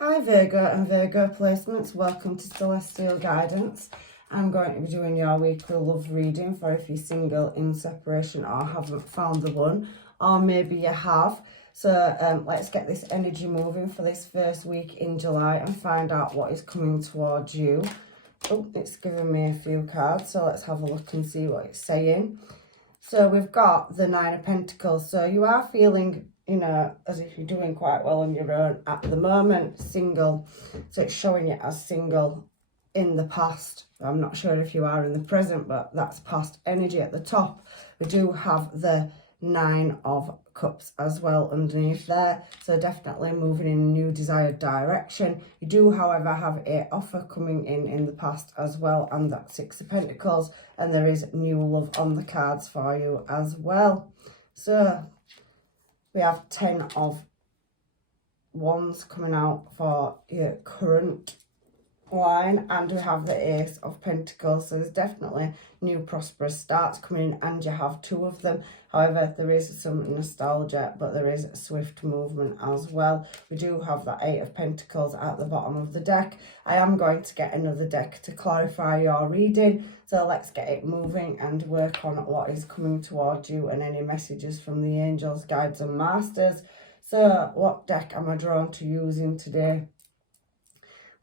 Hi Virgo and Virgo placements, welcome to Celestial Guidance. I'm going to be doing your weekly love reading for if you're single, in separation or haven't found the one, or maybe you have. So let's get this energy moving for this first week in July and find out what is coming towards you. Oh, it's giving me a few cards, so let's have a look and see what it's saying. So we've got the Nine of Pentacles. So you are feeling, as if you're doing quite well on your own at the moment, single. So it's showing you as single in the past. I'm not sure if you are in the present, but that's past energy at the top. We do have the Nine of Cups as well underneath there, so definitely moving in a new desired direction. You do, however, have a offer coming in the past as well, and that Six of Pentacles, and there is new love on the cards for you as well. So we have 10 of Wands coming out for your current line, and we have the Ace of Pentacles. So there's definitely new prosperous starts coming in, and you have two of them. However, there is some nostalgia, but there is swift movement as well. We do have that Eight of Pentacles at the bottom of the deck. I am going to get another deck to clarify your reading, so let's get it moving and work on what is coming towards you and any messages from the angels, guides and masters. So what deck am I drawn to using today?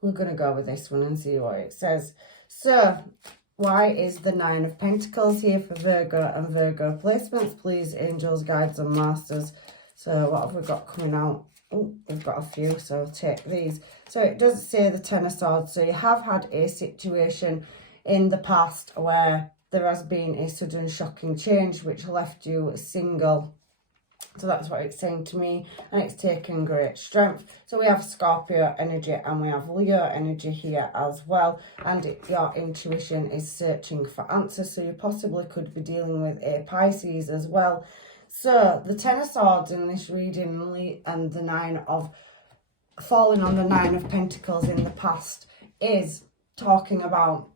We're going to go with this one and see what it says. So, why is the Nine of Pentacles here for Virgo and Virgo placements? Please, angels, guides and masters. So, what have we got coming out? Oh, we've got a few, so I'll take these. So, it does say the Ten of Swords. So, you have had a situation in the past where there has been a sudden shocking change which left you single. So that's what it's saying to me, and it's taken great strength. So we have Scorpio energy and we have Leo energy here as well, and your intuition is searching for answers, so you possibly could be dealing with a Pisces as well. So the Ten of Swords in this reading and the Nine of falling on the Nine of Pentacles in the past is talking about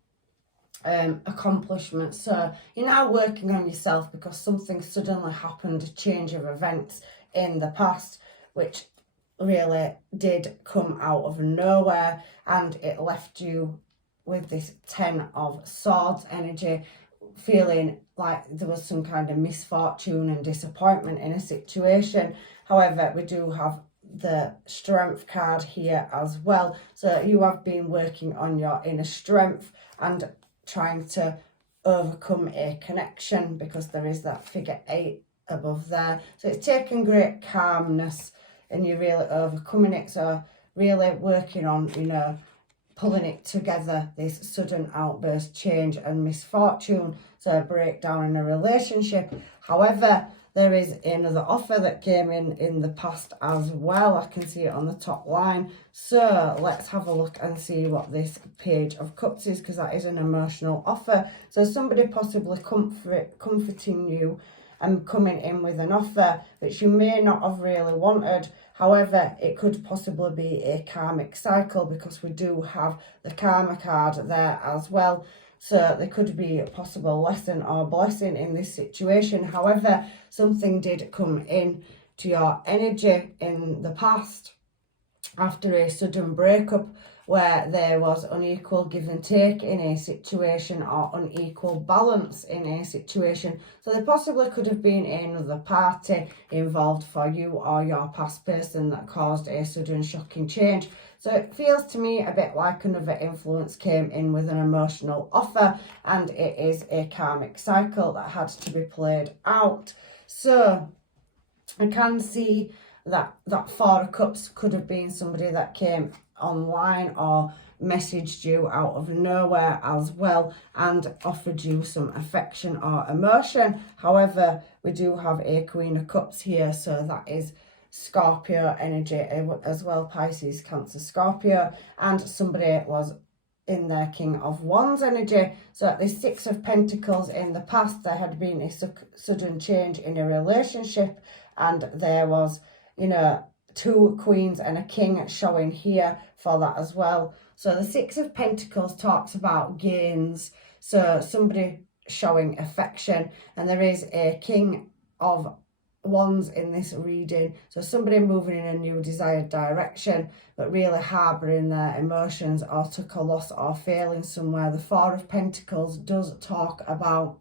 accomplishment. So you're now working on yourself because something suddenly happened, a change of events in the past which really did come out of nowhere, and it left you with this Ten of Swords energy, feeling like there was some kind of misfortune and disappointment in a situation. However, we do have the Strength card here as well, so you have been working on your inner strength and trying to overcome a connection, because there is that figure 8 above there. So it's taken great calmness and you're really overcoming it. So really working on, pulling it together, this sudden outburst, change and misfortune. So a breakdown in a relationship. However, there is another offer that came in the past as well. I can see it on the top line. So let's have a look and see what this Page of Cups is, because that is an emotional offer. So somebody possibly comforting you and coming in with an offer which you may not have really wanted. However, it could possibly be a karmic cycle, because we do have the karma card there as well. So there could be a possible lesson or blessing in this situation. However, something did come in to your energy in the past after a sudden breakup where there was unequal give and take in a situation, or unequal balance in a situation. So there possibly could have been another party involved for you or your past person that caused a sudden shocking change. So it feels to me a bit like another influence came in with an emotional offer, and it is a karmic cycle that had to be played out. So I can see that Four of Cups could have been somebody that came online or messaged you out of nowhere as well and offered you some affection or emotion. However, we do have a Queen of Cups here, so that is Scorpio energy as well, Pisces, Cancer, Scorpio, and somebody was in their King of Wands energy. So at the Six of Pentacles in the past, there had been a sudden change in a relationship, and there was, two queens and a king showing here for that as well. So the Six of Pentacles talks about gains, so somebody showing affection, and there is a King of Wands in this reading. So somebody moving in a new desired direction, but really harbouring their emotions or took a loss or failing somewhere. The Four of Pentacles does talk about,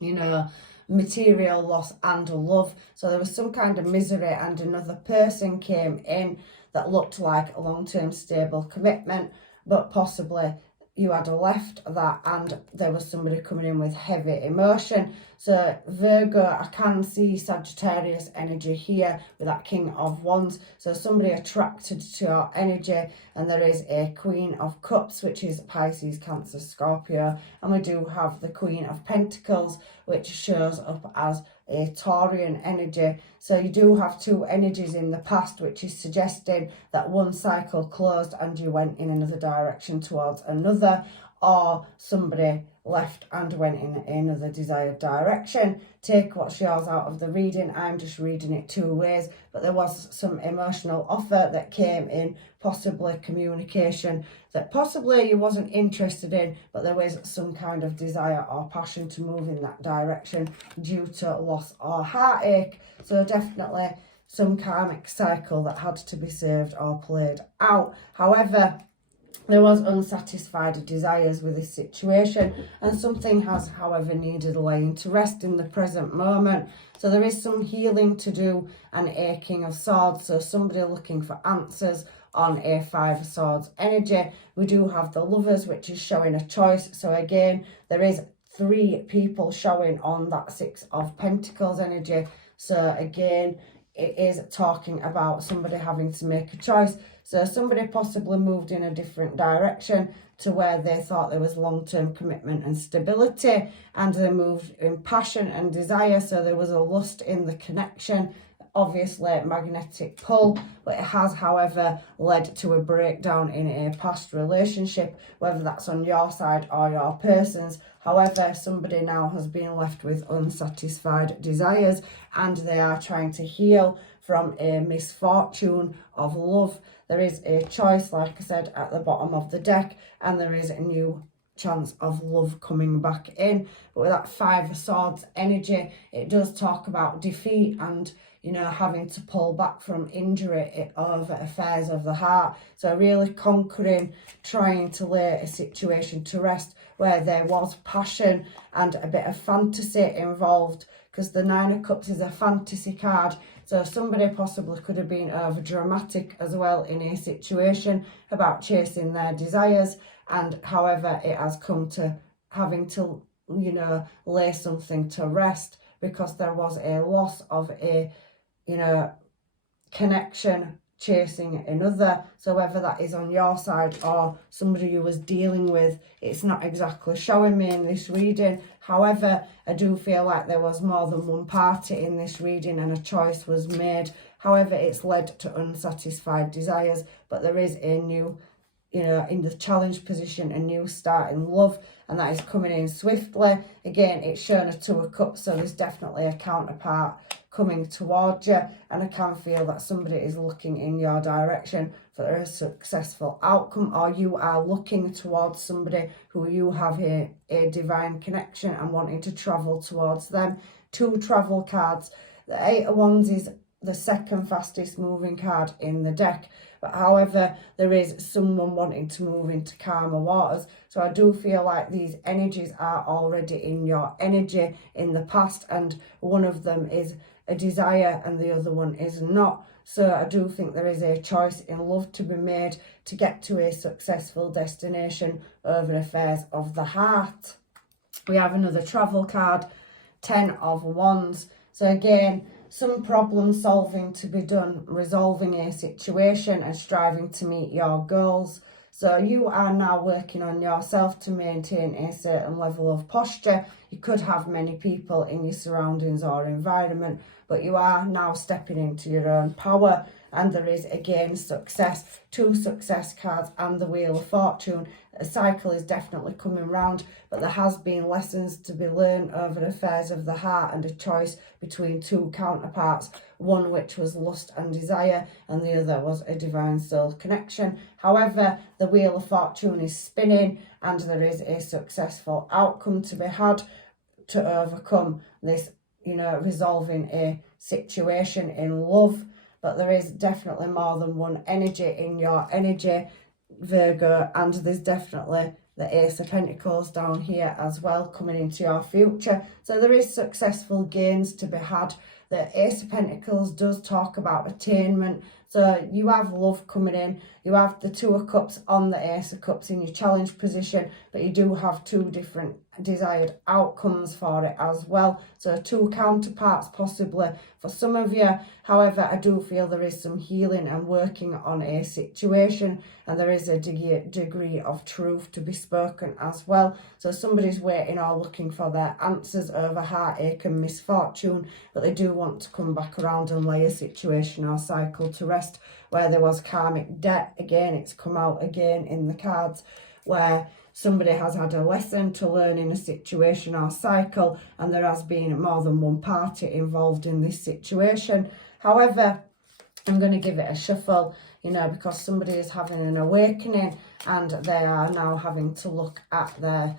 you know, material loss and love. So there was some kind of misery, and another person came in that looked like a long-term stable commitment, but possibly you had left that and there was somebody coming in with heavy emotion. So Virgo, I can see Sagittarius energy here with that King of Wands. So somebody attracted to your energy, and there is a Queen of Cups, which is Pisces, Cancer, Scorpio. And we do have the Queen of Pentacles, which shows up as a Taurian energy. So you do have two energies in the past, which is suggesting that one cycle closed and you went in another direction towards another, or somebody left and went in another desired direction. Take what's yours out of the reading. I'm just reading it two ways, but there was some emotional offer that came in, possibly communication that possibly you wasn't interested in, but there was some kind of desire or passion to move in that direction due to loss or heartache. So definitely some karmic cycle that had to be saved or played out. However, there was unsatisfied desires with this situation, and something has, however, needed laying to rest in the present moment. So there is some healing to do, an King of Swords, so somebody looking for answers on a Five of Swords energy. We do have the Lovers, which is showing a choice. So again, there is three people showing on that Six of Pentacles energy. So again, it is talking about somebody having to make a choice. So somebody possibly moved in a different direction to where they thought there was long-term commitment and stability, and they moved in passion and desire. So there was a lust in the connection, obviously magnetic pull, but it has, however, led to a breakdown in a past relationship, whether that's on your side or your person's. However, somebody now has been left with unsatisfied desires, and they are trying to heal from a misfortune of love. There is a choice, like I said, at the bottom of the deck, and there is a new chance of love coming back in. But with that Five of Swords energy, it does talk about defeat and, you know, having to pull back from injury over affairs of the heart. So really conquering, trying to lay a situation to rest where there was passion and a bit of fantasy involved, because the Nine of Cups is a fantasy card. So somebody possibly could have been over dramatic as well in a situation about chasing their desires, and however it has come to having to, you know, lay something to rest because there was a loss of a, you know, connection chasing another. So whether that is on your side or somebody you was dealing with, it's not exactly showing me in this reading. However, I do feel like there was more than one party in this reading and a choice was made. However, it's led to unsatisfied desires, but there is a new, you know, in the challenge position, a new start in love, and that is coming in swiftly. Again, it's shown a Two of Cups, so there's definitely a counterpart coming towards you, and I can feel that somebody is looking in your direction for a successful outcome, or you are looking towards somebody who you have a divine connection and wanting to travel towards them. Two travel cards. The Eight of Wands is the second fastest moving card in the deck, but however, there is someone wanting to move into calmer waters. So I do feel like these energies are already in your energy in the past, and one of them is a desire and the other one is not. So I do think there is a choice in love to be made to get to a successful destination over affairs of the heart. We have another travel card, Ten of Wands. So again, some problem solving to be done, resolving a situation and striving to meet your goals. So you are now working on yourself to maintain a certain level of posture. You could have many people in your surroundings or environment, but you are now stepping into your own power. And there is again success, two success cards and the Wheel of Fortune. A cycle is definitely coming round, but there has been lessons to be learned over affairs of the heart and a choice between two counterparts, one which was lust and desire and the other was a divine soul connection. However, the Wheel of Fortune is spinning and there is a successful outcome to be had to overcome this, you know, resolving a situation in love, but there is definitely more than one energy in your energy, Virgo, and there's definitely the Ace of Pentacles down here as well coming into your future. So there is successful gains to be had. The Ace of Pentacles does talk about attainment. So you have love coming in. You have the Two of Cups on the Ace of Cups in your challenge position, but you do have two different desired outcomes for it as well. So two counterparts possibly for some of you. However, I do feel there is some healing and working on a situation, and there is a degree of truth to be spoken as well. So somebody's waiting or looking for their answers over heartache and misfortune, but they do want to come back around and lay a situation or cycle to rest. Where there was karmic debt, again, it's come out again in the cards, where somebody has had a lesson to learn in a situation or cycle, and there has been more than one party involved in this situation. However, I'm going to give it a shuffle, you know, because somebody is having an awakening and they are now having to look at their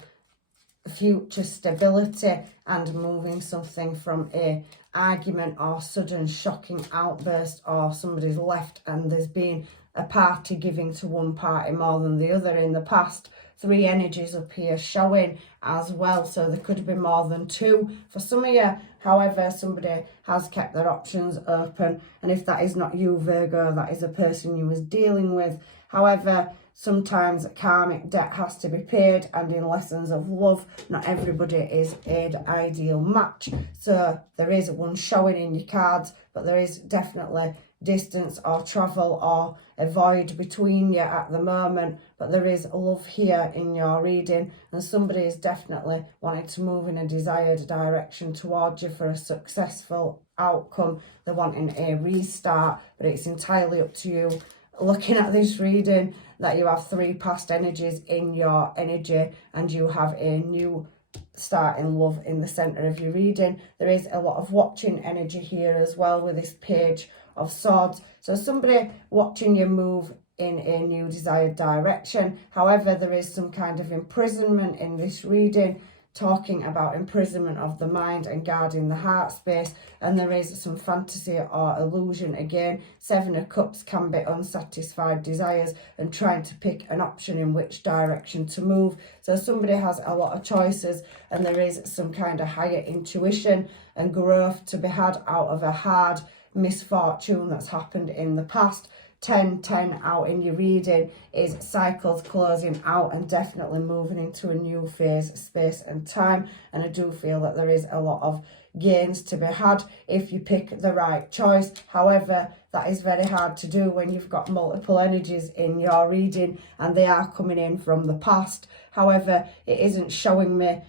future stability and moving something from a argument or sudden shocking outburst, or somebody's left and there's been a party giving to one party more than the other in the past. Three energies up here showing as well, so there could be more than two for some of you. However, somebody has kept their options open, and if that is not you, Virgo, that is a person you was dealing with. However, sometimes karmic debt has to be paid, and in lessons of love, not everybody is an ideal match. So there is one showing in your cards, but there is definitely distance or travel or a void between you at the moment, but there is love here in your reading, and somebody is definitely wanting to move in a desired direction towards you for a successful outcome. They're wanting a restart, but it's entirely up to you. Looking at this reading, that you have three past energies in your energy and you have a new start in love in the center of your reading. There is a lot of watching energy here as well with this Page of Swords. So somebody watching you move in a new desired direction. However, there is some kind of imprisonment in this reading, talking about imprisonment of the mind and guarding the heart space, and there is some fantasy or illusion again. Seven of Cups can be unsatisfied desires and trying to pick an option in which direction to move. So somebody has a lot of choices, and there is some kind of higher intuition and growth to be had out of a hard misfortune that's happened in the past. 10 out in your reading is cycles closing out and definitely moving into a new phase, space and time. And I do feel that there is a lot of gains to be had if you pick the right choice. However, that is very hard to do when you've got multiple energies in your reading and they are coming in from the past. However, it isn't showing me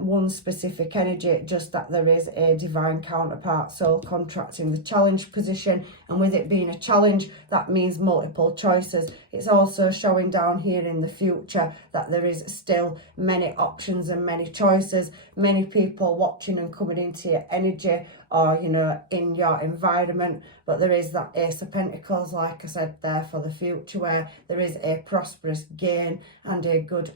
one specific energy, just that there is a divine counterpart soul contract in the challenge position, and with it being a challenge, that means multiple choices. It's also showing down here in the future that there is still many options and many choices, many people watching and coming into your energy or, you know, in your environment. But there is that Ace of Pentacles, like I said there, for the future, where there is a prosperous gain and a good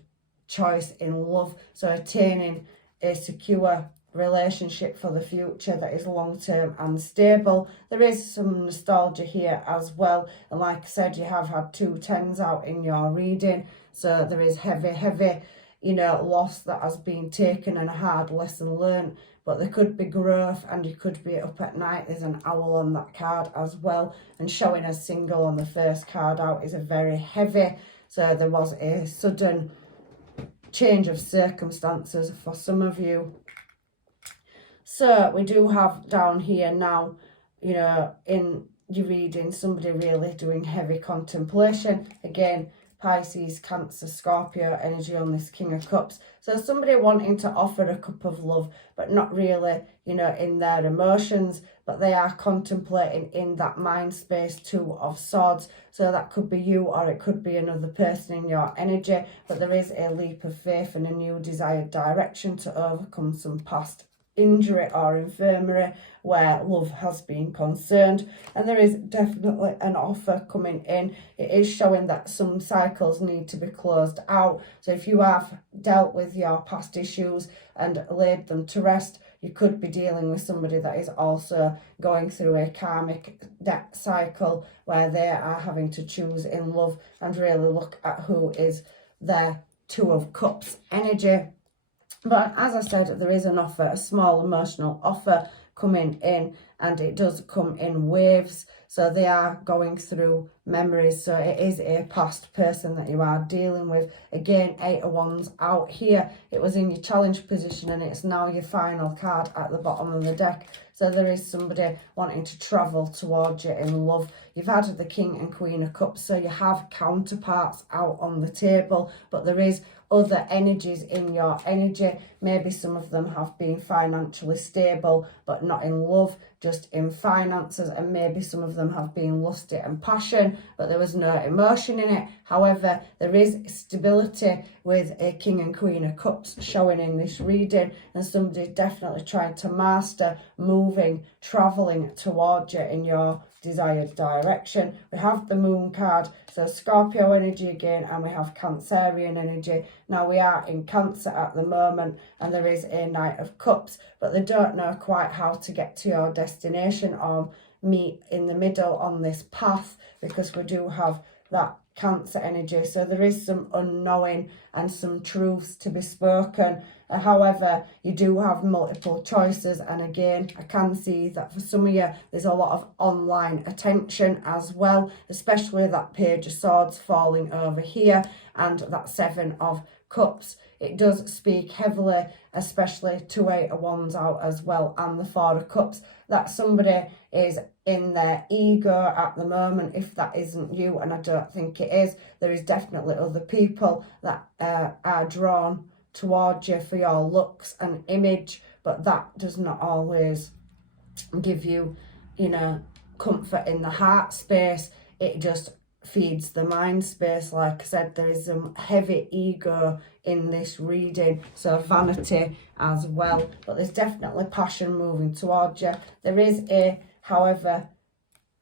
choice in love. So attaining a secure relationship for the future that is long-term and stable. There is some nostalgia here as well, and like I said, you have had 2 10s out in your reading, so there is heavy, you know, loss that has been taken and a hard lesson learned. But there could be growth, and you could be up at night. There's an owl on that card as well, and showing a single on the first card out is a very heavy. So there was a sudden change of circumstances for some of you. So we do have down here now, you know, in your reading, somebody really doing heavy contemplation. Again, Pisces, Cancer, Scorpio energy on this King of Cups. So somebody wanting to offer a cup of love, but not really, you know, in their emotions, but they are contemplating in that mind space. 2 of Swords. So that could be you, or it could be another person in your energy, but there is a leap of faith and a new desired direction to overcome some past injury or infirmary where love has been concerned, and there is definitely an offer coming in. It is showing that some cycles need to be closed out. So if you have dealt with your past issues and laid them to rest, you could be dealing with somebody that is also going through a karmic debt cycle where they are having to choose in love and really look at who is their Two of Cups energy. But as I said, there is an offer, a small emotional offer coming in, and it does come in waves. So they are going through memories. So it is a past person that you are dealing with. Again, 8 of Wands out here. It was in your challenge position and it's now your final card at the bottom of the deck. So there is somebody wanting to travel towards you in love. You've had the King and Queen of Cups, so you have counterparts out on the table, but there is other energies in your energy. Maybe some of them have been financially stable, but not in love, just in finances, and maybe some of them have been lusty and passion, but there was no emotion in it. However, there is stability with a King and Queen of Cups showing in this reading, and somebody's definitely trying to master moving, traveling towards you in your desired direction. We have the Moon card, so Scorpio energy again, and we have Cancerian energy. Now we are in Cancer at the moment, and there is a Knight of Cups, but they don't know quite how to get to your destination or meet in the middle on this path, because we do have that Cancer energy. So there is some unknowing and some truths to be spoken. However, you do have multiple choices, and again, I can see that for some of you there's a lot of online attention as well, especially that Page of Swords falling over here and that 7 of Cups. It does speak heavily, especially to 8 of Wands out as well, and the 4 of Cups, that somebody is in their ego at the moment. If that isn't you, and I don't think it is, there is definitely other people that are drawn towards you for your looks and image, but that does not always give you, you know, comfort in the heart space. It just feeds the mind space. Like I said, there is some heavy ego in this reading, so vanity as well, but there's definitely passion moving towards you. There is a, however,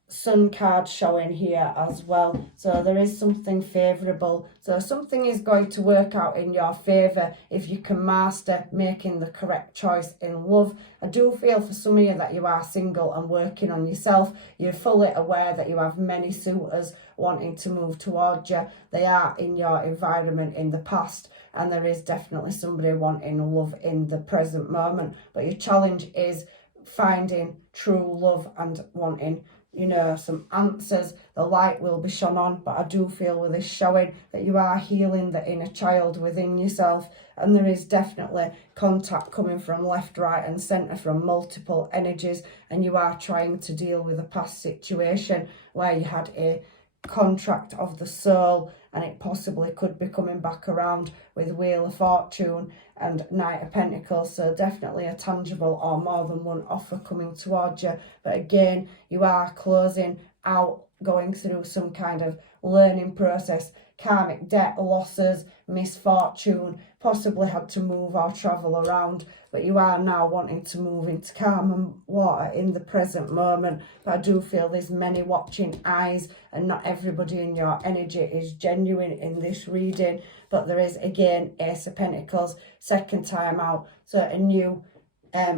Sun card showing here as well, so there is something favourable. So something is going to work out in your favour if you can master making the correct choice in love. I do feel for some of you that you are single and working on yourself. You're fully aware that you have many suitors wanting to move towards you. They are in your environment in the past, and there is definitely somebody wanting love in the present moment, but your challenge is finding true love and wanting, you know, some answers. The light will be shone on, but I do feel with this showing that you are healing the inner child within yourself, and there is definitely contact coming from left, right and centre from multiple energies, and you are trying to deal with a past situation where you had a contract of the soul, and it possibly could be coming back around with Wheel of Fortune and Knight of Pentacles. So definitely a tangible or more than one offer coming towards you, but again, you are closing out, going through some kind of learning process. Karmic debt, losses, misfortune, possibly had to move or travel around, but you are now wanting to move into calm and water in the present moment. But I do feel there's many watching eyes, and not everybody in your energy is genuine in this reading, but there is again Ace of Pentacles, second time out, so a new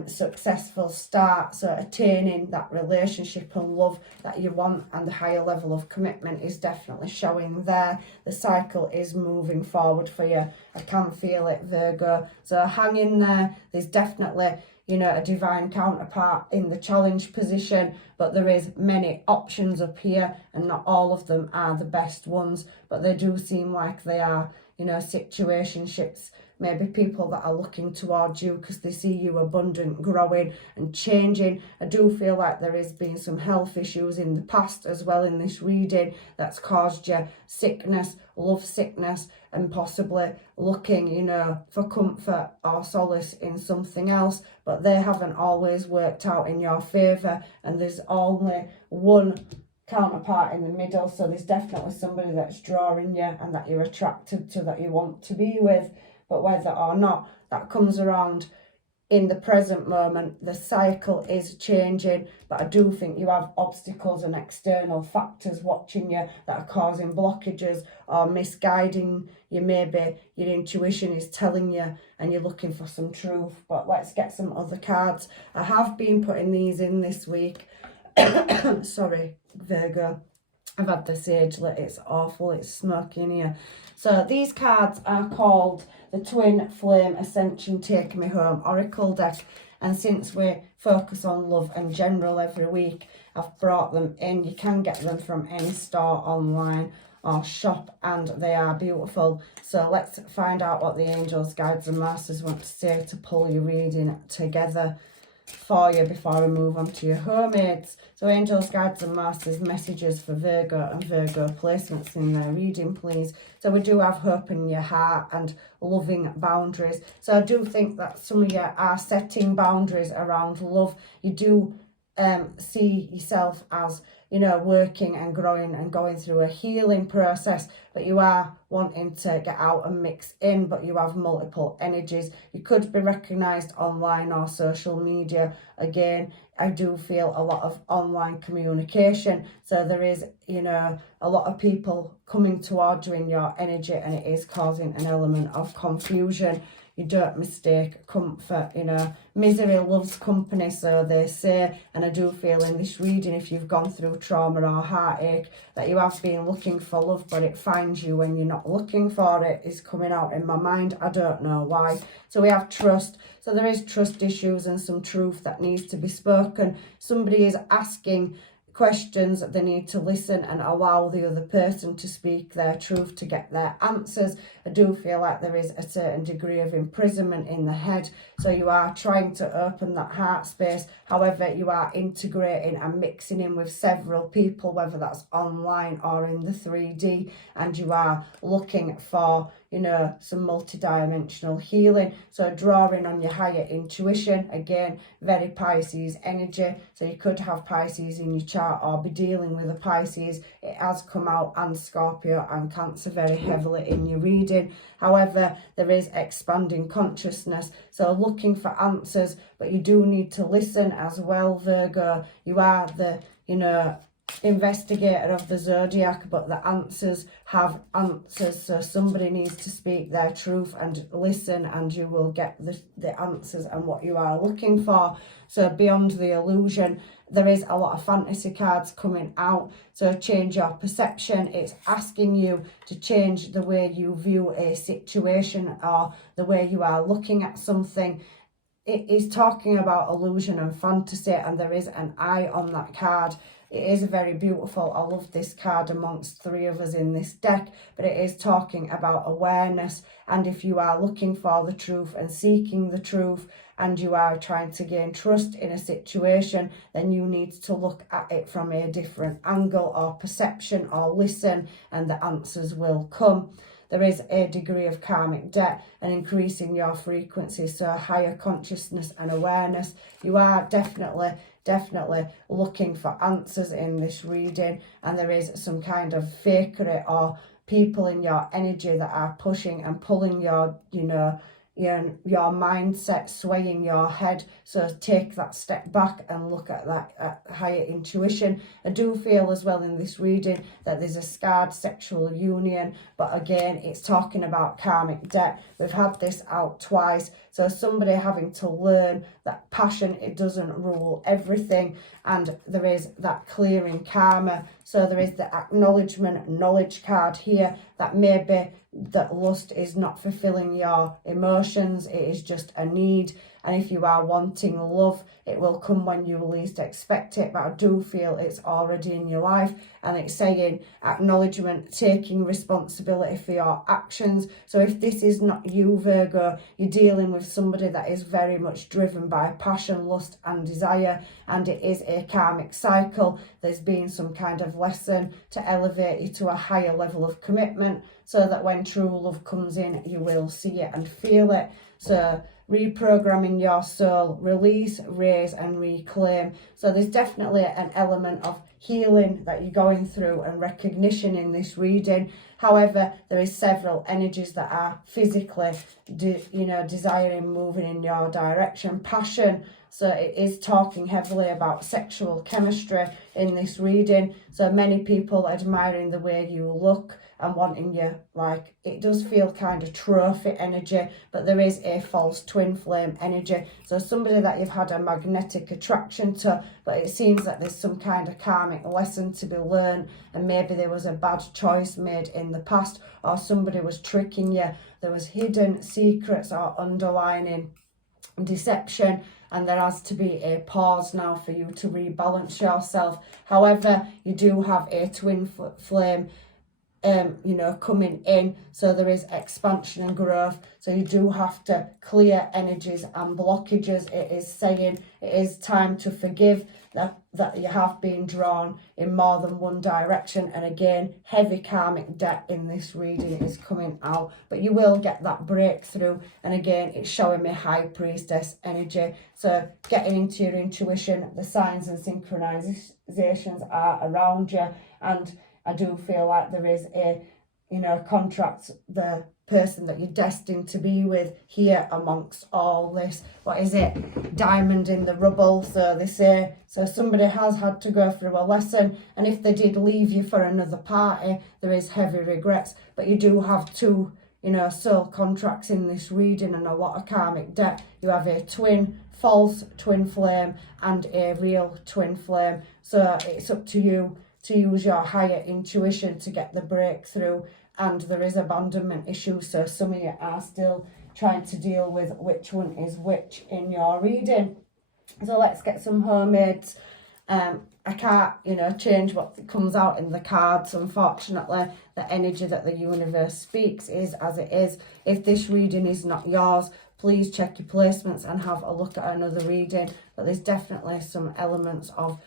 successful start, so attaining that relationship and love that you want, and the higher level of commitment is definitely showing there. The cycle is moving forward for you. I can feel it, Virgo, so hang in there. There's definitely, you know, a divine counterpart in the challenge position, but there is many options up here, and not all of them are the best ones, but they do seem like they are, you know, situationships. Maybe people that are looking towards you because they see you abundant, growing and changing. I do feel like there has been some health issues in the past as well in this reading that's caused you sickness, love sickness, and possibly looking, you know, for comfort or solace in something else, but they haven't always worked out in your favour, and there's only one counterpart in the middle, so there's definitely somebody that's drawing you and that you're attracted to, that you want to be with. But whether or not that comes around in the present moment, the cycle is changing, but I do think you have obstacles and external factors watching you that are causing blockages or misguiding you. Maybe your intuition is telling you and you're looking for some truth. But let's get some other cards. I have been putting these in this week. Sorry, Virgo. I've had the sage lit, it's awful, it's smoky in here. So these cards are called the Twin Flame Ascension Take Me Home Oracle deck. And since we focus on love and general every week, I've brought them in. You can get them from any store online or shop, and they are beautiful. So let's find out what the angels, guides and masters want to say to pull your reading together for you before we move on to your homemades. So angels, guides and masters, messages for Virgo and Virgo placements in their reading, please. So we do have hope in your heart and loving boundaries. So I do think that some of you are setting boundaries around love. You do see yourself as, you know, working and growing and going through a healing process, but you are wanting to get out and mix in, but you have multiple energies. You could be recognized online or social media. Again, I do feel a lot of online communication, so there is, you know, a lot of people coming towards you in your energy, and it is causing an element of confusion. You don't mistake comfort, you know. Misery loves company, so they say. And I do feel in this reading, if you've gone through trauma or heartache, that you have been looking for love, but it finds you when you're not looking for it, is coming out in my mind. I don't know why. So we have trust. So there is trust issues and some truth that needs to be spoken. Somebody is asking questions, they need to listen and allow the other person to speak their truth to get their answers. I do feel like there is a certain degree of imprisonment in the head, so you are trying to open that heart space. However, you are integrating and mixing in with several people, whether that's online or in the 3D, and you are looking for, you know, some multi-dimensional healing. So drawing on your higher intuition, again, very Pisces energy. So you could have Pisces in your chart or be dealing with a Pisces. It has come out, and Scorpio and Cancer very heavily in your reading. However, there is expanding consciousness. So looking for answers, but you do need to listen as well, Virgo. You are the, you know, investigator of the zodiac, but the answers have answers, so somebody needs to speak their truth and listen, and you will get the answers and what you are looking for. So beyond the illusion, there is a lot of fantasy cards coming out. So change your perception. It's asking you to change the way you view a situation or the way you are looking at something. It is talking about illusion and fantasy, and there is an eye on that card. It is very beautiful. I love this card amongst three of us in this deck, but it is talking about awareness. And if you are looking for the truth and seeking the truth, and you are trying to gain trust in a situation, then you need to look at it from a different angle or perception, or listen, and the answers will come. There is a degree of karmic debt and increasing your frequency, so higher consciousness and awareness. You are definitely looking for answers in this reading, and there is some kind of fakery or people in your energy that are pushing and pulling your, you know, your mindset, swaying your head. So take that step back and look at that higher intuition. I do feel as well in this reading that there's a scarred sexual union, but again, it's talking about karmic debt. We've had this out twice. So somebody having to learn that passion, it doesn't rule everything, and there is that clearing karma. So there is the acknowledgement knowledge card here, that maybe that lust is not fulfilling your emotions, it is just a need. And if you are wanting love, it will come when you least expect it. But I do feel it's already in your life. And it's saying acknowledgement, taking responsibility for your actions. So if this is not you, Virgo, you're dealing with somebody that is very much driven by passion, lust and desire. And it is a karmic cycle. There's been some kind of lesson to elevate you to a higher level of commitment, so that when true love comes in, you will see it and feel it. So reprogramming your soul, release, raise and reclaim. So there's definitely an element of healing that you're going through and recognition in this reading. However, there is several energies that are physically, desiring, moving in your direction. Passion, so it is talking heavily about sexual chemistry in this reading. So many people admiring the way you look and wanting you, like, it does feel kind of trophy energy, but there is a false twin flame energy. So somebody that you've had a magnetic attraction to, but it seems that there's some kind of karmic lesson to be learned, and maybe there was a bad choice made in the past, or somebody was tricking you. There was hidden secrets or underlining deception, and there has to be a pause now for you to rebalance yourself. However, you do have a twin flame coming in, so there is expansion and growth. So you do have to clear energies and blockages. It is saying it is time to forgive that you have been drawn in more than one direction. And again, heavy karmic debt in this reading is coming out, but you will get that breakthrough. And again, it's showing me high priestess energy. So getting into your intuition, the signs and synchronizations are around you, and I do feel like there is a, contract, the person that you're destined to be with here amongst all this. What is it? Diamond in the rubble, so they say. So somebody has had to go through a lesson, and if they did leave you for another party, there is heavy regrets. But you do have two, soul contracts in this reading, and a lot of karmic debt. You have a false twin flame and a real twin flame. So it's up to you to use your higher intuition to get the breakthrough. And there is abandonment issues, so some of you are still trying to deal with which one is which in your reading. So let's get some homemades. I can't, change what comes out in the cards. Unfortunately, the energy that the universe speaks is as it is. If this reading is not yours, please check your placements and have a look at another reading. But there's definitely some elements of,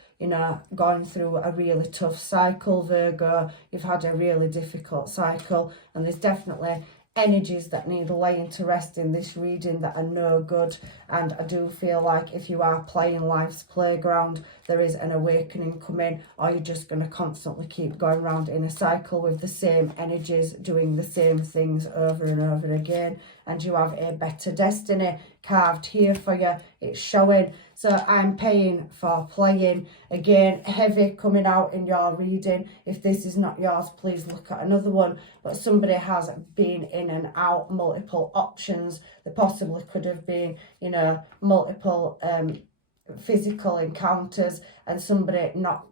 going through a really tough cycle, Virgo. You've had a really difficult cycle, and there's definitely energies that need laying to rest in this reading that are no good. And I do feel like if you are playing life's playground, there is an awakening coming, or you're just going to constantly keep going around in a cycle with the same energies, doing the same things over and over again. And you have a better destiny carved here for you. It's showing. So I'm paying for playing. Again, heavy coming out in your reading. If this is not yours, please look at another one. But somebody has been in and out, multiple options. There possibly could have been, multiple physical encounters, and somebody not,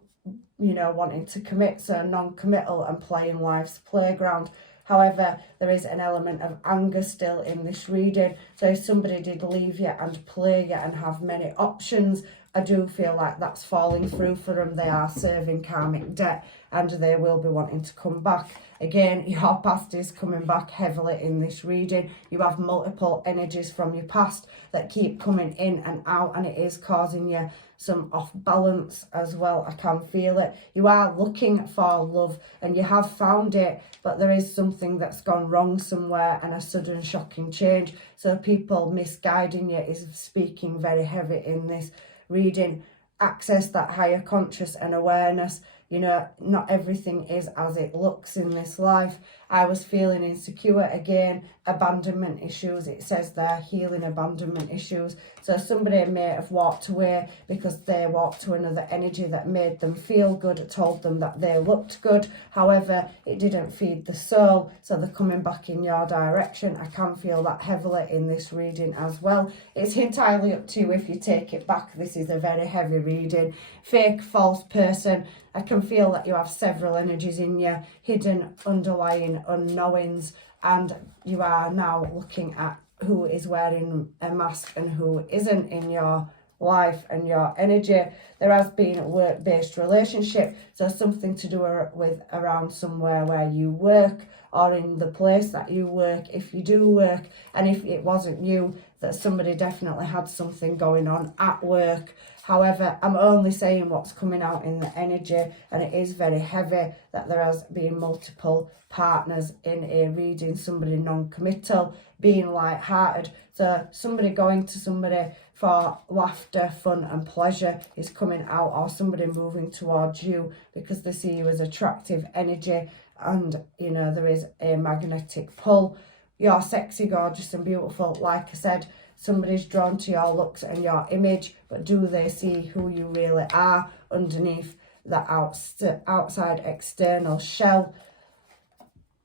wanting to commit, so non-committal and playing life's playground. However, there is an element of anger still in this reading. So if somebody did leave you and play you and have many options, I do feel like that's falling through for them. They are serving karmic debt, and they will be wanting to come back. Again, your past is coming back heavily in this reading. You have multiple energies from your past that keep coming in and out, and it is causing you some off balance as well. I can feel it. You are looking for love, and you have found it, but there is something that's gone wrong somewhere, and a sudden shocking change. So people misguiding you is speaking very heavy in this reading. Access that higher conscious and awareness. Not everything is as it looks in this life. I was feeling insecure again. Abandonment issues, it says there, healing abandonment issues. So somebody may have walked away because they walked to another energy that made them feel good, told them that they looked good. However, it didn't feed the soul, so they're coming back in your direction. I can feel that heavily in this reading as well. It's entirely up to you if you take it back. This is a very heavy reading. Fake, false person. I can feel that you have several energies in you, hidden, underlying unknowings, and you are now looking at who is wearing a mask and who isn't in your life and your energy. There has been a work-based relationship, so something to do with around somewhere where you work, or in the place that you work, if you do work, and if it wasn't you, that somebody definitely had something going on at work. However, I'm only saying what's coming out in the energy, and it is very heavy that there has been multiple partners in a reading, somebody non-committal, being light-hearted. So somebody going to somebody for laughter, fun and pleasure is coming out, or somebody moving towards you because they see you as attractive energy, and you know there is a magnetic pull. You're sexy, gorgeous and beautiful. Like I said, somebody's drawn to your looks and your image, but do they see who you really are underneath that outside external shell?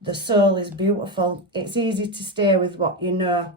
The soul is beautiful. It's easy to stay with what you know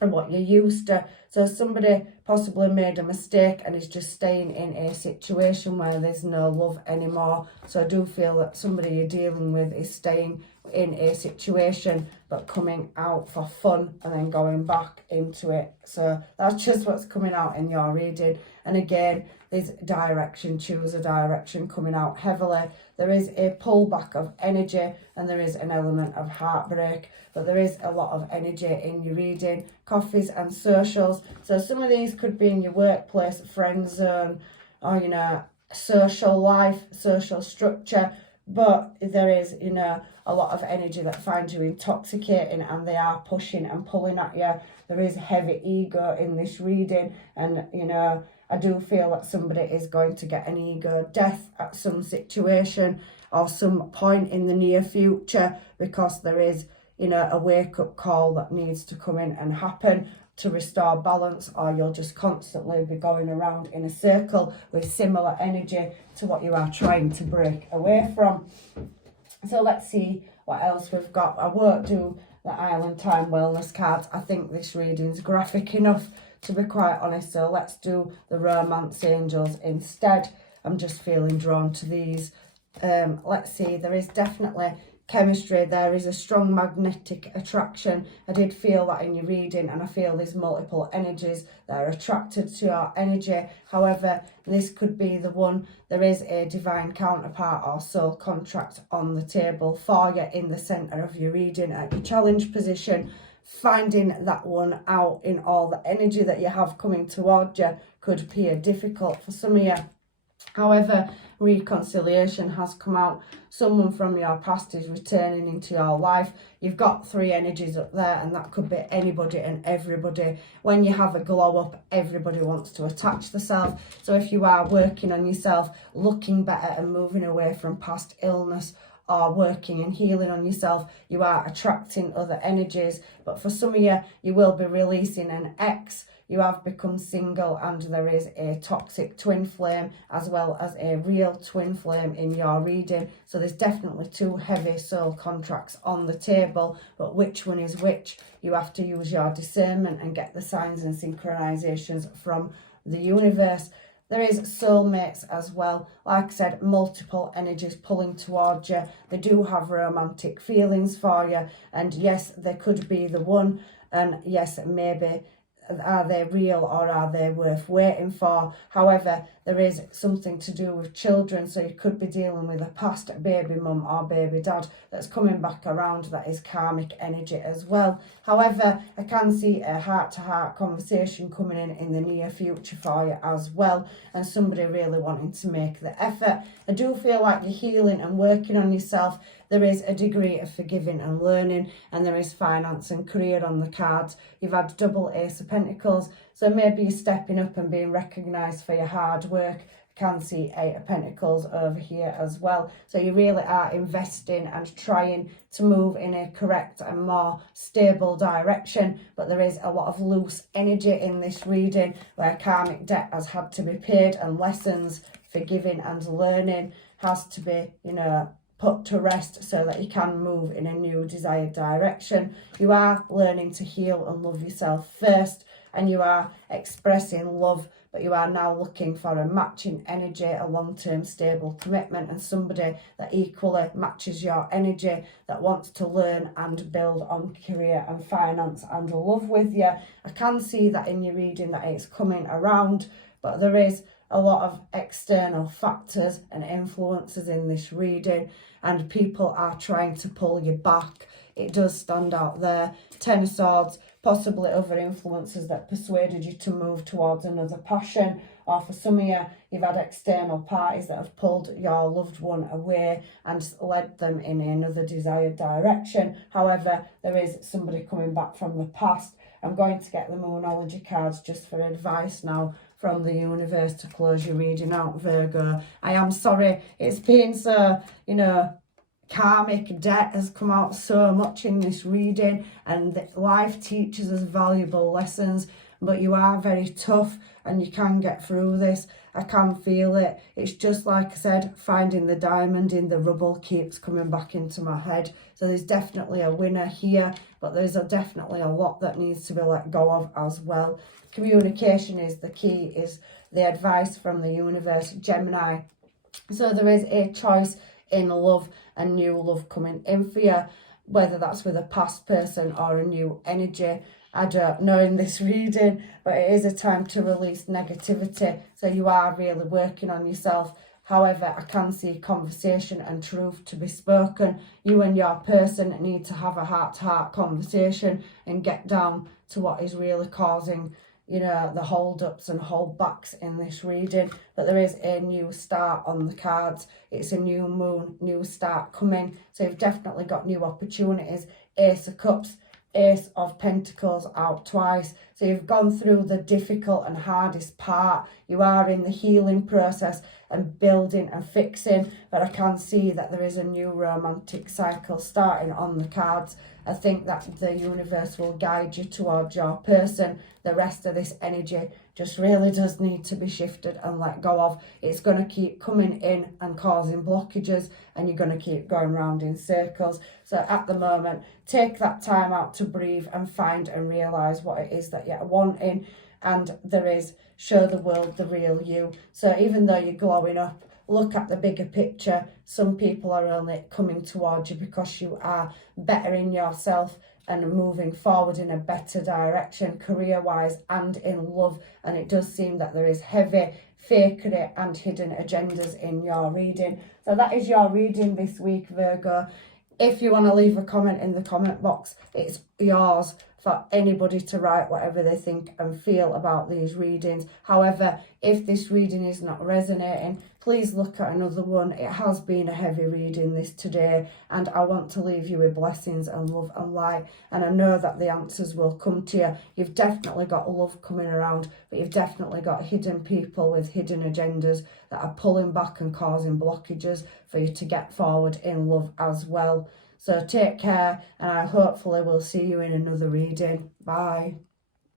and what you're used to. So somebody possibly made a mistake and is just staying in a situation where there's no love anymore. So I do feel that somebody you're dealing with is staying in a situation but coming out for fun and then going back into it. So that's just what's coming out in your reading. And again, there's direction, choose a direction coming out heavily. There is a pullback of energy and there is an element of heartbreak, but there is a lot of energy in your reading. Coffees and socials. So some of these could be in your workplace, friend zone, or, you know, social life, social structure. But there is, you know, a lot of energy that finds you intoxicating and they are pushing and pulling at you. There is heavy ego in this reading, and, you know, I do feel that somebody is going to get an ego death at some situation or some point in the near future, because there is, you know, a wake-up call that needs to come in and happen to restore balance, or you'll just constantly be going around in a circle with similar energy to what you are trying to break away from. So let's see what else we've got. I won't do the Island Time Wellness cards. I think this reading's graphic enough, to be quite honest. So let's do the Romance Angels instead. I'm just feeling drawn to these. Let's see, there is definitely chemistry. There is a strong magnetic attraction. I did feel that in your reading, and I feel there's multiple energies that are attracted to your energy. However, this could be the one. There is a divine counterpart or soul contract on the table for you in the centre of your reading at your challenge position. Finding that one out in all the energy that you have coming towards you could appear difficult for some of you. However, reconciliation has come out. Someone from your past is returning into your life. You've got three energies up there, and that could be anybody and everybody. When you have a glow up, everybody wants to attach themselves. So if you are working on yourself, looking better and moving away from past illness, or working and healing on yourself, you are attracting other energies. But for some of you, you will be releasing an ex. You have become single, and there is a toxic twin flame as well as a real twin flame in your reading. So there's definitely two heavy soul contracts on the table, but which one is which? You have to use your discernment and get the signs and synchronizations from the universe. There is soulmates as well. Like I said, multiple energies pulling towards you. They do have romantic feelings for you. And yes, they could be the one. And yes, maybe are they real or are they worth waiting for? However, there is something to do with children. So you could be dealing with a past baby mum or baby dad that's coming back around. That is karmic energy as well. However, I can see a heart-to-heart conversation coming in the near future for you as well, and somebody really wanting to make the effort. I do feel like you're healing and working on yourself. There is a degree of forgiving and learning, and there is finance and career on the cards. You've had double Ace of Pentacles, so maybe you're stepping up and being recognised for your hard work. I can see Eight of Pentacles over here as well. So you really are investing and trying to move in a correct and more stable direction. But there is a lot of loose energy in this reading where karmic debt has had to be paid, and lessons, forgiving and learning has to be, you know, put to rest so that you can move in a new desired direction. You are learning to heal and love yourself first, and you are expressing love, but you are now looking for a matching energy, a long-term stable commitment, and somebody that equally matches your energy, that wants to learn and build on career and finance and love with you. I can see that in your reading that it's coming around, but there is a lot of external factors and influences in this reading, and people are trying to pull you back. It does stand out there. Ten of Swords, possibly other influences that persuaded you to move towards another passion, or for some of you, you've had external parties that have pulled your loved one away and led them in another desired direction. However, there is somebody coming back from the past. I'm going to get the Moonology cards just for advice now from the universe to close your reading out, Virgo. I am sorry, it's been so, karmic debt has come out so much in this reading, and life teaches us valuable lessons, but you are very tough and you can get through this. I can feel it. It's just like I said, finding the diamond in the rubble keeps coming back into my head. So there's definitely a winner here, but there's definitely a lot that needs to be let go of as well. Communication is the key, is the advice from the universe, Gemini. So there is a choice in love, a new love coming in for you, whether that's with a past person or a new energy. I don't know in this reading, but it is a time to release negativity. So you are really working on yourself. However, I can see conversation and truth to be spoken. You and your person need to have a heart-to-heart conversation and get down to what is really causing, the hold-ups and holdbacks in this reading. But there is a new start on the cards. It's a new moon, new start coming. So you've definitely got new opportunities. Ace of Cups, Ace of Pentacles out twice. So you've gone through the difficult and hardest part. You are in the healing process and building and fixing, but I can see that there is a new romantic cycle starting on the cards. I think that the universe will guide you towards your person. The rest of this energy just really does need to be shifted and let go of. It's going to keep coming in and causing blockages, and you're going to keep going round in circles. So at the moment, take that time out to breathe and find and realise what it is that you're wanting. And there is, show the world the real you. So even though you're glowing up, look at the bigger picture. Some people are only coming towards you because you are bettering yourself and moving forward in a better direction, career-wise and in love. And it does seem that there is heavy fakery and hidden agendas in your reading. So that is your reading this week, Virgo. If you want to leave a comment in the comment box, it's yours for anybody to write whatever they think and feel about these readings. However, if this reading is not resonating, please look at another one. It has been a heavy reading this today, and I want to leave you with blessings and love and light. And I know that the answers will come to you. You've definitely got love coming around, but you've definitely got hidden people with hidden agendas that are pulling back and causing blockages for you to get forward in love as well. So take care, and I hopefully will see you in another reading. Bye.